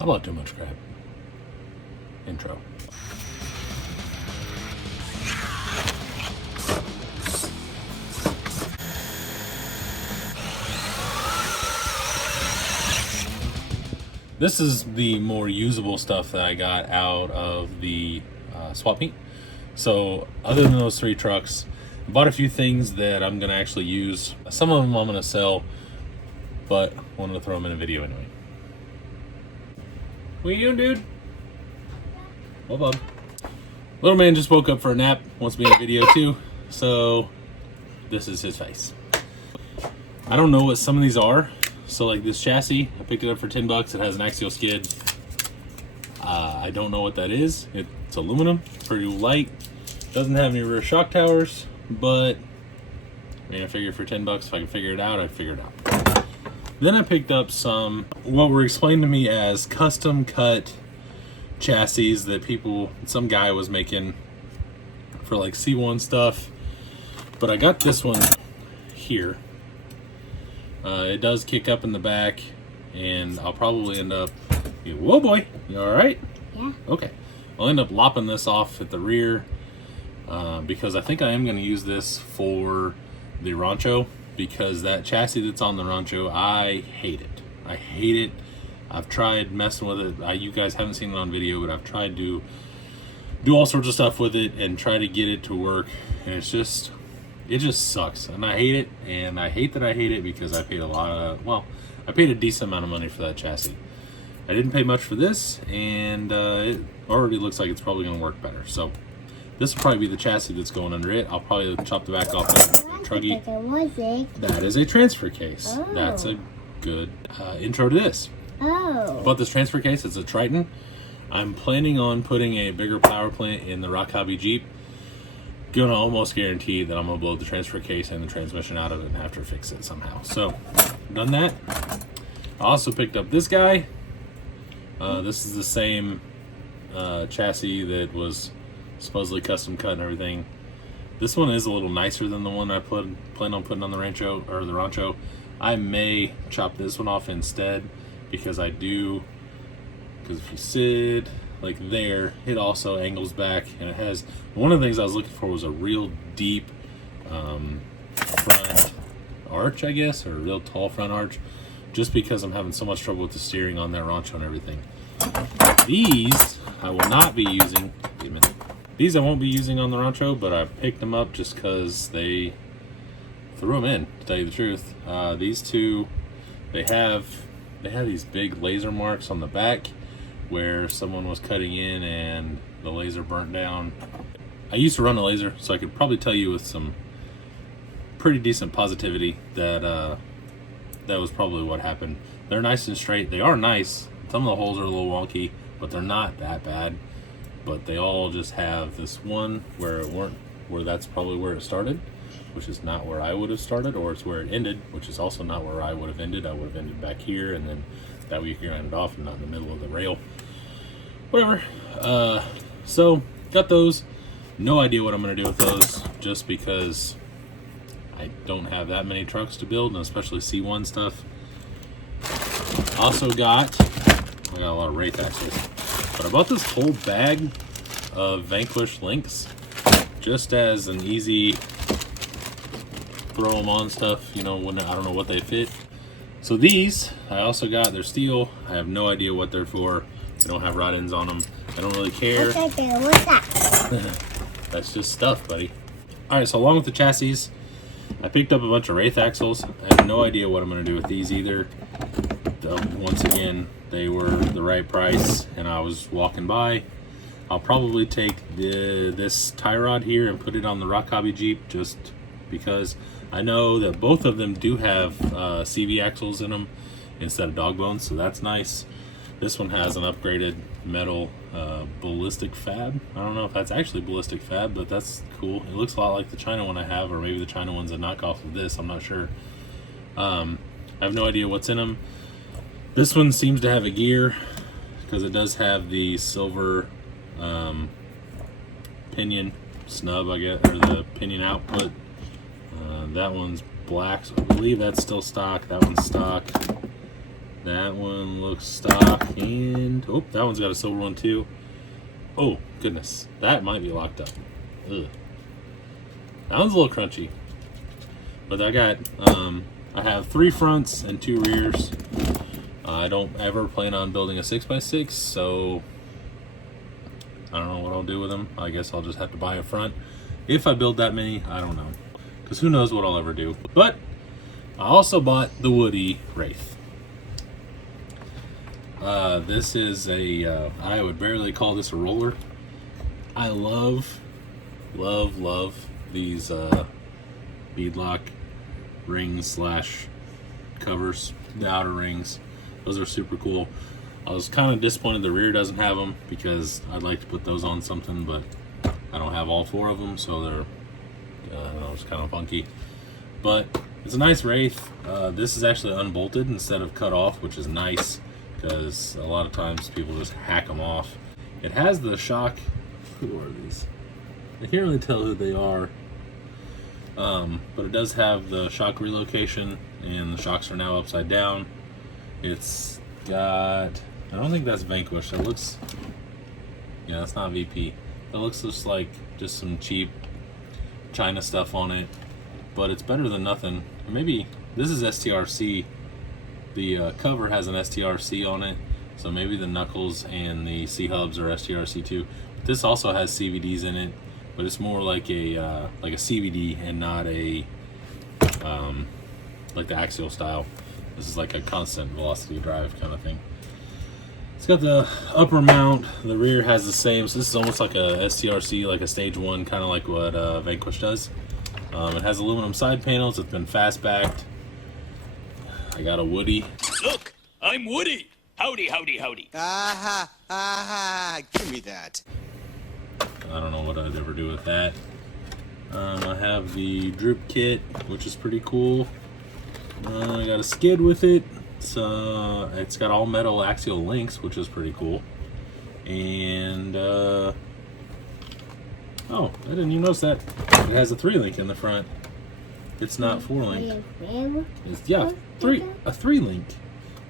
I bought too much crap. Intro. This is the more usable stuff that I got out of the swap meet. So other than those 3 trucks, I bought a few things that I'm going to actually use. Some of them I'm going to sell, but I wanted to throw them in a video anyway. What are you doing, dude? Well, bub. Little man just woke up for a nap, wants me in a video too, so this is his face. I don't know what some of these are. So like this chassis, I picked it up for $10. It has an axial skid. I don't know what that is. It's aluminum, pretty light. Doesn't have any rear shock towers, but I mean, I figure for $10, if I can figure it out, I'd figure it out. Then I picked up some, what were explained to me as custom cut chassis that some guy was making for like C1 stuff. But I got this one here. It does kick up in the back, and I'll probably end up, whoa boy, you all right? Yeah. Okay. I'll end up lopping this off at the rear because I think I am going to use this for the Rancho, because that chassis that's on the Rancho, I hate it. I hate it. I've tried messing with it. You guys haven't seen it on video, but I've tried to do all sorts of stuff with it and try to get it to work, and it just sucks, and I hate it, and I hate that I hate it because I paid I paid a decent amount of money for that chassis. I didn't pay much for this, and it already looks like it's probably going to work better. So this will probably be the chassis that's going under it. I'll probably chop the back off of the truggy. That is a transfer case. Oh. That's a good intro to this. Oh. But this transfer case, it's a Triton. I'm planning on putting a bigger power plant in the Rock Hobby Jeep. Gonna almost guarantee that I'm gonna blow the transfer case and the transmission out of it and have to fix it somehow. So, done that. I also picked up this guy. This is the same chassis that was supposedly custom cut and everything. This one is a little nicer than the one I plan on putting on the Rancho. I may chop this one off instead, because if you sit like there, it also angles back, and it has, one of the things I was looking for was a real deep front arch, I guess, or a real tall front arch, just because I'm having so much trouble with the steering on that Rancho and everything. These I will not be using. Wait a minute. These I won't be using on the Rancho, but I picked them up just because they threw them in, to tell you the truth. These two, they have these big laser marks on the back where someone was cutting in and the laser burnt down. I used to run a laser, so I could probably tell you with some pretty decent positivity that that was probably what happened. They're nice and straight. They are nice. Some of the holes are a little wonky, but they're not that bad. But they all just have this one where that's probably where it started, which is not where I would have started, or it's where it ended, which is also not where I would have ended. I would have ended back here, and then that way you can grind it off and not in the middle of the rail. Whatever. So got those. No idea what I'm going to do with those, just because I don't have that many trucks to build, and especially C1 stuff. Also I got a lot of Wraith axles, but I bought this whole bag of Vanquish links just as an easy throw them on stuff, when I don't know what they fit. So these I also got. They're steel. I have no idea what they're for. They don't have rod ends on them. I don't really care. What's that? That's just stuff, buddy. All right, so along with the chassis, I picked up a bunch of Wraith axles. I have no idea what I'm going to do with these either. Once again, they were the right price, and I was walking by. I'll probably take this tie rod here and put it on the Rock Hobby Jeep, just because I know that both of them do have CV axles in them instead of dog bones, so that's nice. This one has an upgraded metal ballistic fab. I don't know if that's actually ballistic fab, but that's cool. It looks a lot like the China one I have, or maybe the China one's a knockoff of this. I'm not sure. I have no idea what's in them. This one seems to have a gear, because it does have the silver pinion snub, I guess, or the pinion output. That one's black, so I believe that's still stock. That one's stock. That one looks stock, and oh, that one's got a silver one too. Oh goodness, that might be locked up. Ugh. That one's a little crunchy. But I got, I have 3 fronts and 2 rears. I don't ever plan on building a 6x6, so I don't know what I'll do with them. I guess I'll just have to buy a front. If I build that many, I don't know. Because who knows what I'll ever do. But I also bought the Woody Wraith. This is a, I would barely call this a roller. I love these beadlock rings slash covers, the outer rings. Those are super cool. I was kind of disappointed the rear doesn't have them because I'd like to put those on something, but I don't have all 4 of them, so they're I don't know, it's kind of funky. But it's a nice Wraith. This is actually unbolted instead of cut off, which is nice because a lot of times people just hack them off. It has the shock. Who are these? I can't really tell who they are. But it does have the shock relocation, and the shocks are now upside down. It's got, I don't think that's Vanquish. It looks, yeah, that's not VP. It looks just like just some cheap China stuff on it, but it's better than nothing. Maybe this is STRC. The cover has an STRC on it, so maybe the knuckles and the C-hubs are STRC too. But this also has CVDs in it, but it's more like a CVD and not a like the axial style. This is like a constant velocity drive kind of thing. It's got the upper mount. The rear has the same, so this is almost like a STRC, like a stage 1, kind of like what Vanquish does. It has aluminum side panels. It's been fast backed. I got a Woody. Look, I'm Woody. Howdy, howdy, howdy. Aha, aha, give me that. I don't know what I'd ever do with that. I have the droop kit, which is pretty cool. I got a skid with it. It's got all metal axial links, which is pretty cool. And oh, I didn't even notice that it has a 3-link in the front. It's not 4-link. It's, yeah, a 3-link.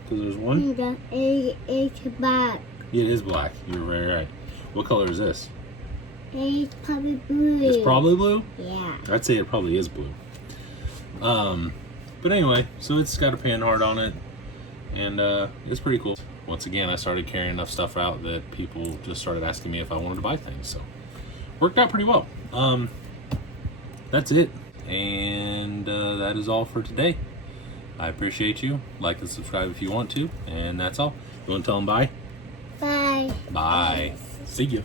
Because there's one. It's black. It is black. You're very right. What color is this? It's probably blue. It's probably blue? Yeah. I'd say it probably is blue. But anyway, so it's got a panhard on it, and it's pretty cool. Once again, I started carrying enough stuff out that people just started asking me if I wanted to buy things, so worked out pretty well. That's it, and that is all for today. I appreciate you. Like and subscribe if you want to, and that's all. You want to tell them bye? Bye. Bye. See you.